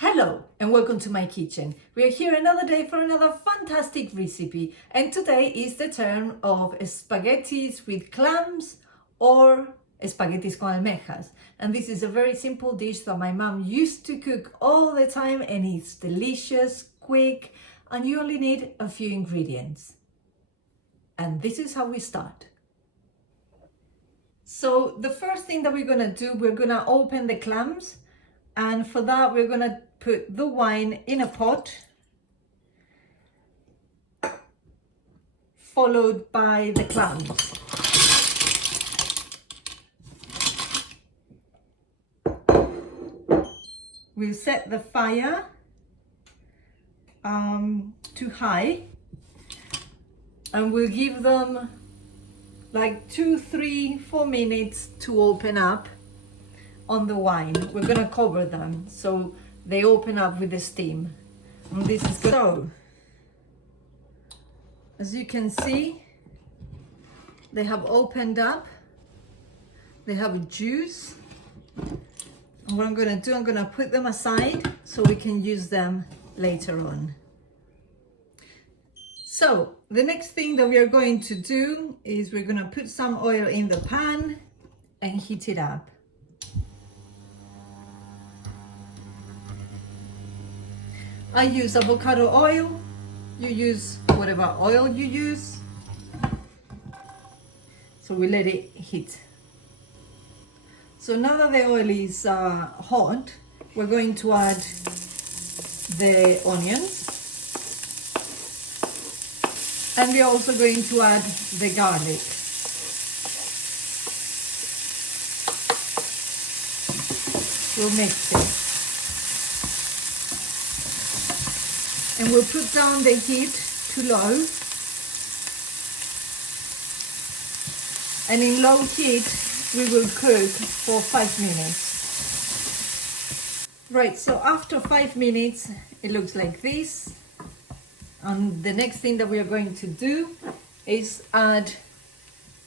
Hello and welcome to my kitchen. We are here another day for another fantastic recipe, and today is the turn of spaghettis with clams or spaghettis con almejas. And this is a very simple dish that my mom used to cook all the time, and it's delicious, quick, and you only need a few ingredients. And this is how we start. So the first thing that we're gonna do, we're gonna open the clams, and for that we're gonna put the wine in a pot, followed by the clams. We'll set the fire to high, and we'll give them like 2, 3, 4 minutes to open up on the wine. We're gonna cover them so they open up with the steam. And this is good. So, as you can see, they have opened up. They have a juice. And what I'm gonna do, I'm gonna put them aside so we can use them later on. So, the next thing that we are going to do is we're gonna put some oil in the pan and heat it up. I use avocado oil. You use whatever oil you use. So we let it heat. So now that the oil is hot, we're going to add the onions. And we're also going to add the garlic. We'll mix it. And we'll put down the heat to low. And in low heat, we will cook for 5 minutes. Right, so after 5 minutes, it looks like this. And the next thing that we are going to do is add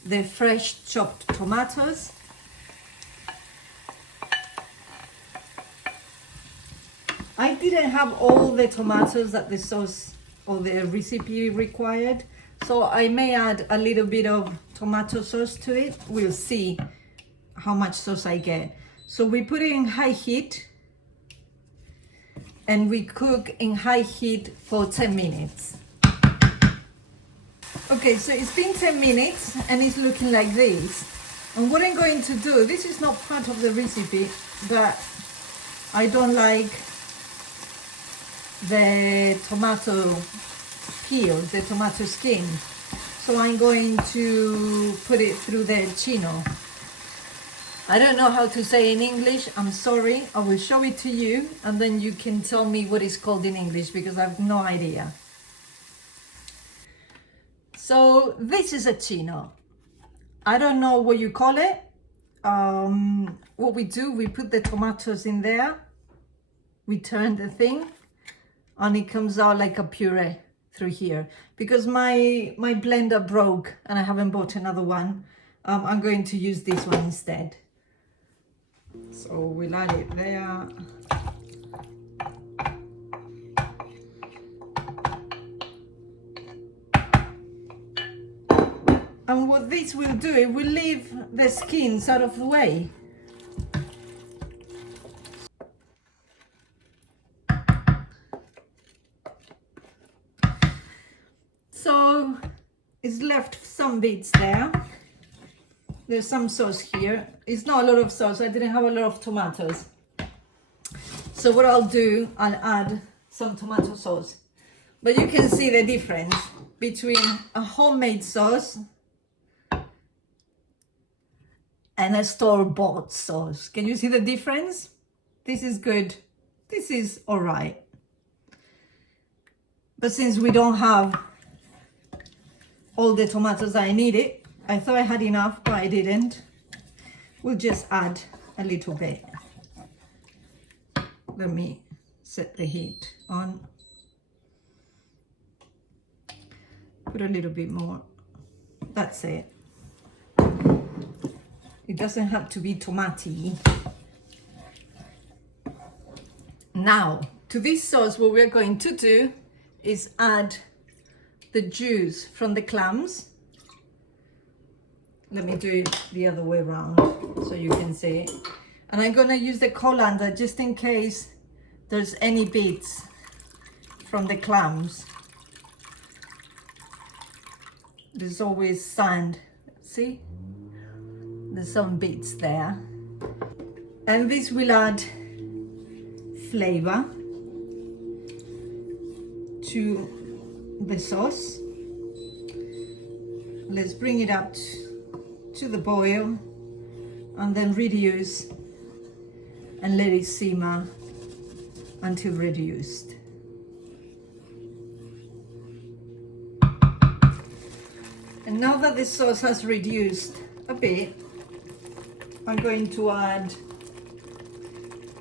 the fresh chopped tomatoes. I didn't have all the tomatoes that the sauce or the recipe required, so I may add a little bit of tomato sauce to it. We'll see how much sauce I get. So we put it in high heat and we cook in high heat for 10 minutes. Okay, so it's been 10 minutes and it's looking like this. And what I'm going to do, this is not part of the recipe, but I don't like the tomato peel, the tomato skin. So I'm going to put it through the chino. I don't know how to say in English, I'm sorry. I will show it to you and then you can tell me what it's called in English because I have no idea. So this is a chino. I don't know what you call it. What we do, we put the tomatoes in there. We turn the thing and it comes out like a puree through here. Because my blender broke and I haven't bought another one, I'm going to use this one instead. So we'll add it there. And what this will do, it will leave the skins out of the way. So it's left some bits there. There's some sauce here. It's not a lot of sauce. I didn't have a lot of tomatoes. So what I'll do, I'll add some tomato sauce. But you can see the difference between a homemade sauce and a store-bought sauce. Can you see the difference? This is good. This is all right. But since we don't have all the tomatoes I needed, I thought I had enough, but I didn't. We'll just add a little bit. Let me set the heat on. Put a little bit more. That's it. It doesn't have to be tomaty. Now, to this sauce, what we're going to do is add the juice from the clams. Let me do it the other way around so you can see. And I'm gonna use the colander just in case there's any bits from the clams. There's always sand, see? There's some bits there. And this will add flavor to the sauce. Let's bring it up to the boil and then reduce and let it simmer until reduced. And now that the sauce has reduced a bit, I'm going to add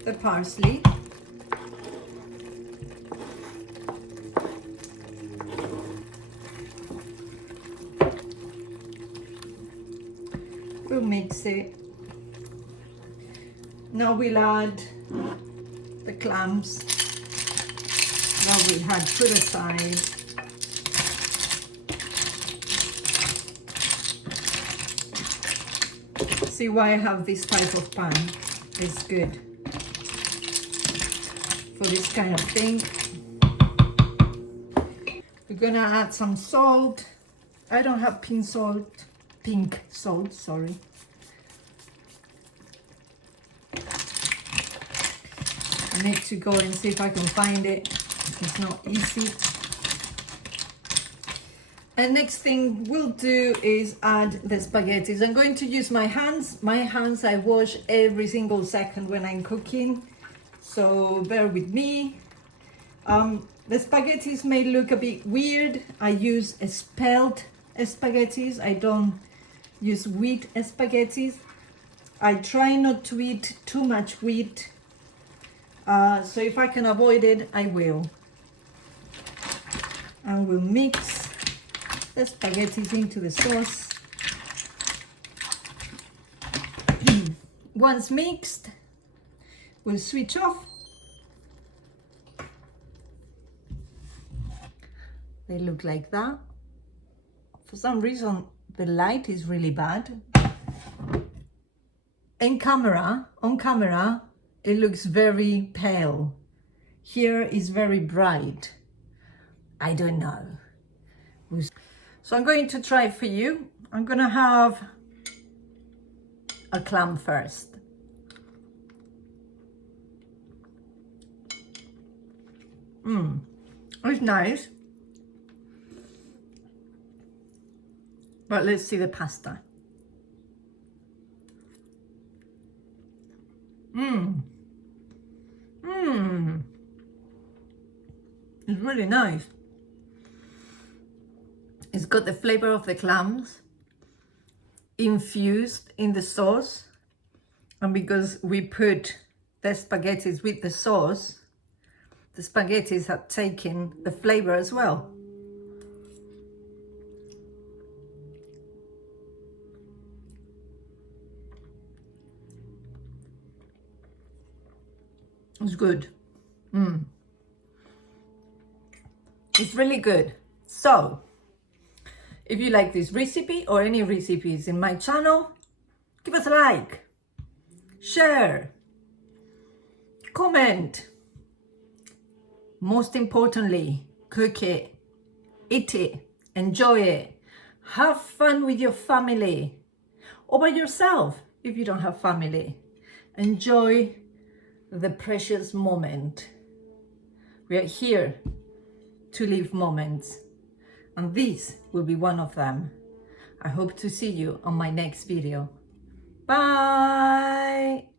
the parsley. We'll mix it. Now we'll add the clams that we had put aside. See why I have this type of pan? It's good for this kind of thing. We're gonna add some salt. I don't have pink salt, sorry. I need to go and see if I can find it. It's not easy. And next thing we'll do is add the spaghettis. I'm going to use my hands. My hands I wash every single second when I'm cooking, so bear with me. The spaghettis may look a bit weird. I use spelt spaghettis. I don't use wheat spaghettis. I try not to eat too much wheat, so if I can avoid it, I will. And we'll mix the spaghetti into the sauce. Once mixed, we'll switch off. They look like that. For some reason, the light is really bad. On camera, it looks very pale. Here is very bright. I don't know. So I'm going to try for you. I'm gonna have a clam first. It's nice. But let's see the pasta. It's really nice. It's got the flavor of the clams infused in the sauce. And because we put the spaghettis with the sauce, the spaghettis have taken the flavor as well. It's good. It's really good. So, if you like this recipe or any recipes in my channel, give us a like, share, comment. Most importantly, cook it, eat it, enjoy it. Have fun with your family or by yourself if you don't have family. Enjoy the precious moment. We are here to live moments, and this will be one of them. I hope to see you on my next video. Bye!